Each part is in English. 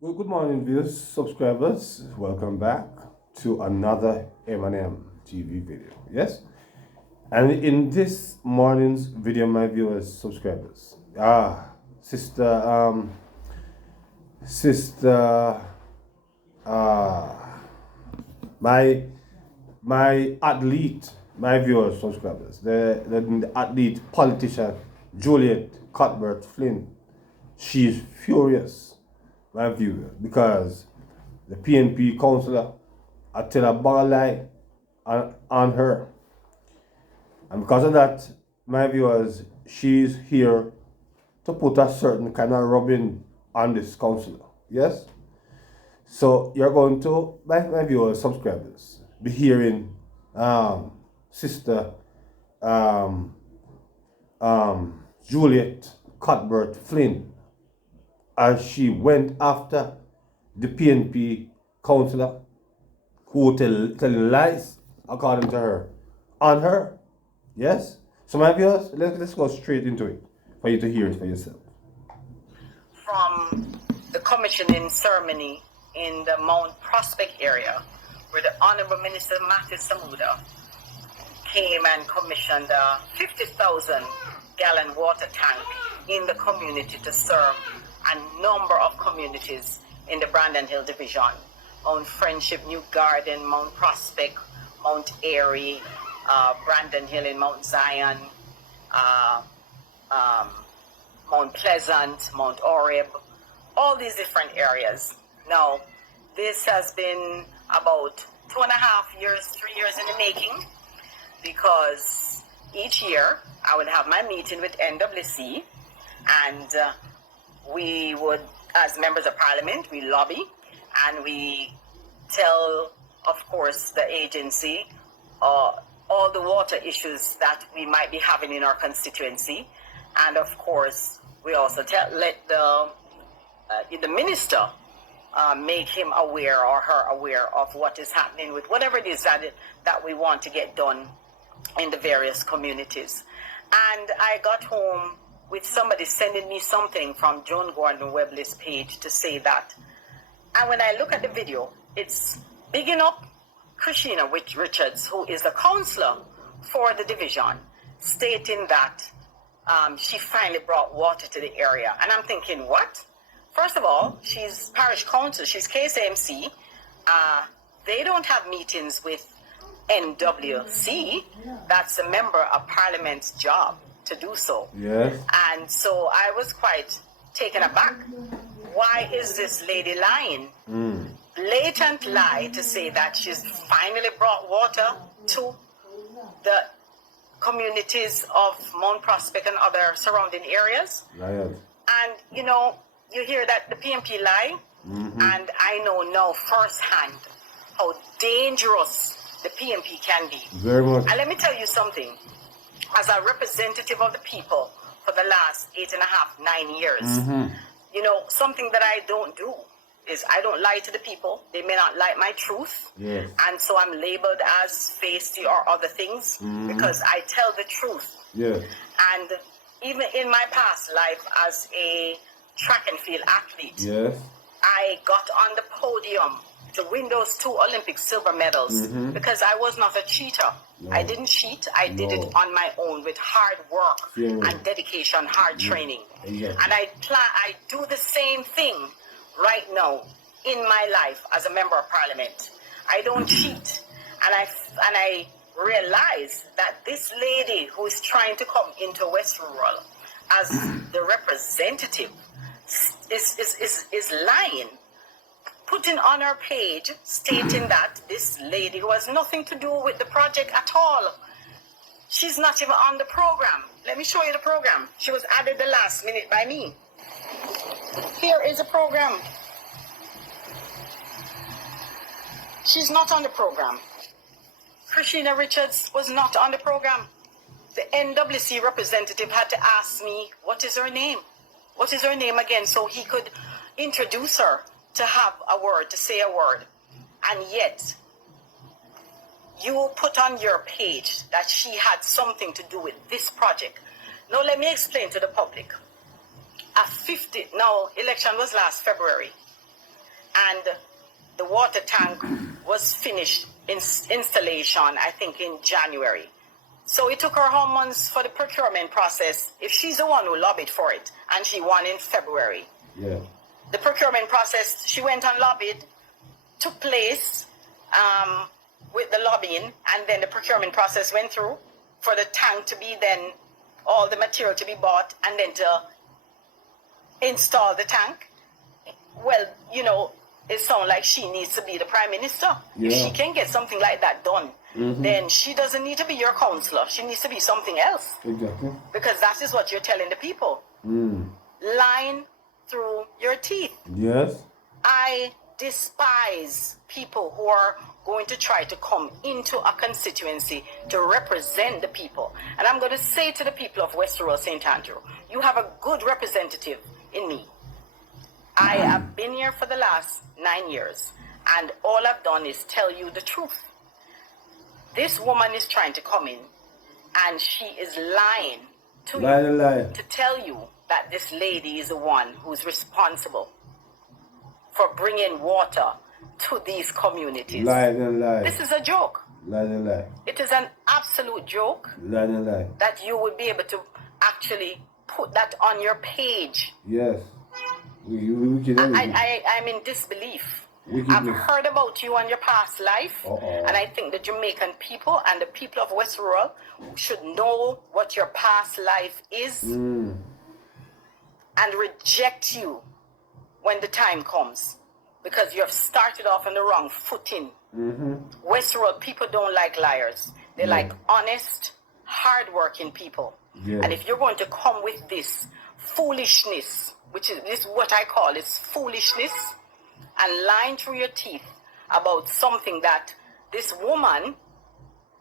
Well, good morning, viewers, subscribers. Welcome back to another M&M TV video. Yes, and in this morning's video, my viewers, subscribers, sister, sister, uh, my athlete, my viewers, subscribers, the athlete politician Juliette Cutbert Flynn, she's furious, my viewer, because the PNP councillor I tell a bag lie on her. And because of that, my viewers, she's here to put a certain kind of rubbing on this councillor. Yes? So you're going to, my viewers, subscribers, be hearing Sister um, Juliette Cutbert Flynn as she went after the PNP councillor who telling lies, according to her, on her. Yes? So my viewers, let's go straight into it for you to hear it for yourself. From the commissioning ceremony in the Mount Prospect area, where the Honorable Minister Matthew Samuda came and commissioned a 50,000 gallon water tank in the community to serve a number of communities in the Brandon Hill Division. Mount Friendship, New Garden, Mount Prospect, Mount Airy, Brandon Hill in Mount Zion, Mount Pleasant, Mount Oreb, all these different areas. Now, this has been about 2.5 years, 3 years in the making, because each year I would have my meeting with NWC, and we would, as members of parliament, we lobby and we tell, of course, the agency all the water issues that we might be having in our constituency. And of course, we also let the minister make him aware or her aware of what is happening with whatever it is that we want to get done in the various communities. And I got home with somebody sending me something from Joan Gordon Webley's page to say that. And when I look at the video, it's bigging up Christina Richards, who is the councillor for the division, stating that she finally brought water to the area. And I'm thinking, what? First of all, she's parish council, she's KSAMC. They don't have meetings with NWC. That's a member of parliament's job to do so. Yes. And so I was quite taken aback. Why is this lady lying? Blatant lie to say that she's finally brought water to the communities of Mount Prospect and other surrounding areas. Liars. And you know, you hear that the PNP lie, and I know now firsthand how dangerous the PNP can be. Very much. And let me tell you something. As a representative of the people for the last 8.5, 9 years, you know, something that I don't do is I don't lie to the people. They may not like my truth. Yes. And so I'm labeled as feisty or other things because I tell the truth. Yes. And even in my past life as a track and field athlete, Yes. I got on the podium to win those 2 Olympic silver medals because I was not a cheater. No. I didn't cheat. I did it on my own with hard work and dedication, hard training. Yes. And I do the same thing right now in my life as a member of parliament. I don't cheat. And I realize that this lady who is trying to come into West Rural as the representative is lying, putting on her page stating that this lady who has nothing to do with the project at all. She's not even on the program. Let me show you the program. She was added the last minute by me. Here is the program. She's not on the program. Christina Richards was not on the program. The NWC representative had to ask me, what is her name? What is her name again? So he could introduce her to have a word, to say a word. And yet, you put on your page that she had something to do with this project. Now, let me explain to the public. Now, election was last February. and the water tank was finished installation, I think, in January. So it took her how months for the procurement process, if she's the one who lobbied for it, and she won in February. Yeah. The procurement process, she went and lobbied, took place with the lobbying, and then the procurement process went through for the tank to be then, all the material to be bought, and then to install the tank. Well, you know, it sounds like she needs to be the prime minister. Yeah. If she can get something like that done, then she doesn't need to be your counselor. She needs to be something else. Exactly. Because that is what you're telling the people. Lying through your teeth. Yes. I despise people who are going to try to come into a constituency to represent the people. And I'm going to say to the people of West Rural St. Andrew, you have a good representative in me. I have been here for the last 9 years, and all I've done is tell you the truth. This woman is trying to come in, and she is lying to you to tell you that this lady is the one who's responsible for bringing water to these communities. This is a joke. It is an absolute joke that you would be able to actually put that on your page. Yes. I'm in disbelief. I've heard about you and your past life, and I think the Jamaican people and the people of West Rural should know what your past life is and reject you when the time comes, because you have started off on the wrong footing. West Rural people don't like liars. They like honest, hard-working people. And if you're going to come with this foolishness, which is this what I call is foolishness, and lying through your teeth about something that this woman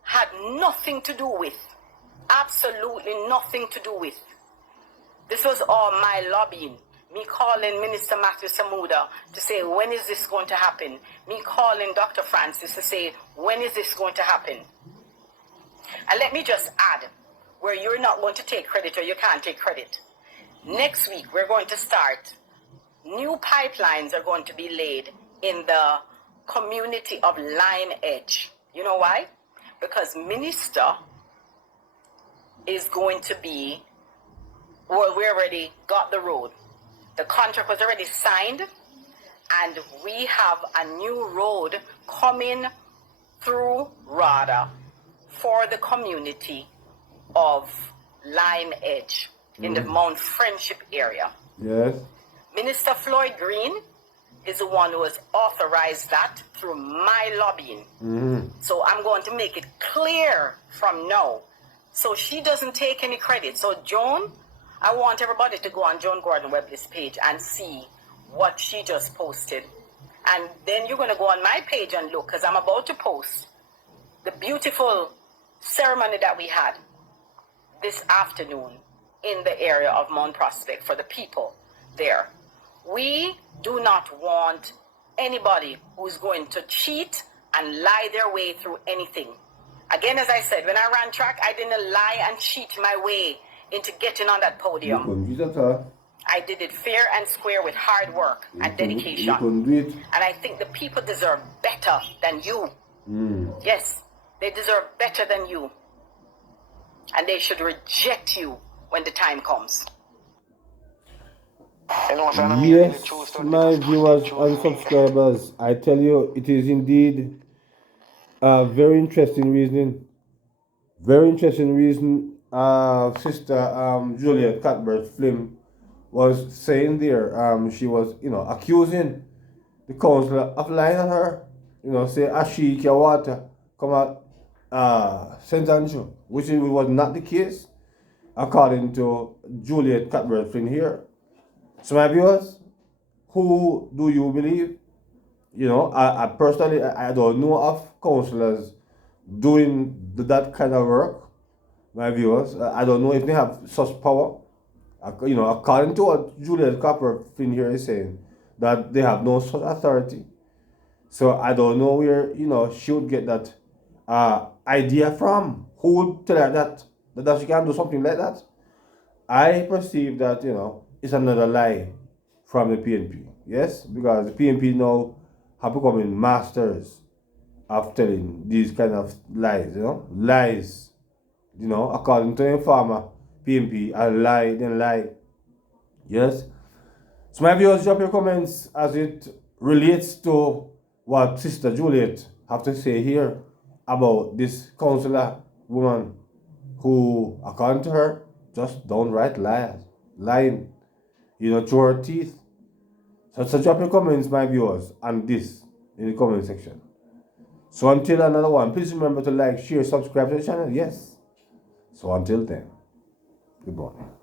had nothing to do with, absolutely nothing to do with. This was all my lobbying. Me calling Minister Matthew Samuda to say, when is this going to happen? Me calling Dr. Francis to say, when is this going to happen? And let me just add, where you're not going to take credit or you can't take credit. Next week, we're going to start. New pipelines are going to be laid in the community of Lime Edge. You know why? Because Minister is going to be, well, we already got the road. The contract was already signed, and we have a new road coming through RADA for the community of Lime Edge in the Mount Friendship area. Yes. Minister Floyd Green is the one who has authorized that through my lobbying. So I'm going to make it clear from now, so she doesn't take any credit. So Joan, I want everybody to go on Joan Gordon Webley's page and see what she just posted. And then you're going to go on my page and look, because I'm about to post the beautiful ceremony that we had this afternoon in the area of Mount Prospect for the people there. We do not want anybody who's going to cheat and lie their way through anything. Again, as I said, when I ran track, I didn't lie and cheat my way into getting on that podium. I did it fair and square with hard work and dedication. And I think the people deserve better than you. Yes, they deserve better than you. And they should reject you when the time comes. Yes, my viewers and subscribers, I tell you, it is indeed a very interesting reasoning. Very interesting reason. Sister Juliette Cutbert Flynn was saying there, she was, accusing the councillor of lying on her. Say, Ashik, your water, come out, St. Andrew, which was not the case, according to Juliette Cutbert Flynn here. So my viewers, who do you believe? I personally, I don't know of councillors doing that kind of work. My viewers, I don't know if they have such power. According to what Juliette Cutbert Flynn here is saying, that they have no such authority. So I don't know where, she would get that idea from. Who would tell her that she can do something like that? I perceive that, it's another lie from the PNP. Yes, because the PNP now have becoming masters of telling these kind of lies, lies, according to the farmer, PNP, I lie, then lie. Yes. So my viewers, drop your comments as it relates to what Sister Juliette have to say here about this councillor woman who, according to her, just downright lying, through her teeth. So drop your comments, my viewers, on this in the comment section. So until another one, please remember to like, share, subscribe to the channel. Yes. So until then, good morning.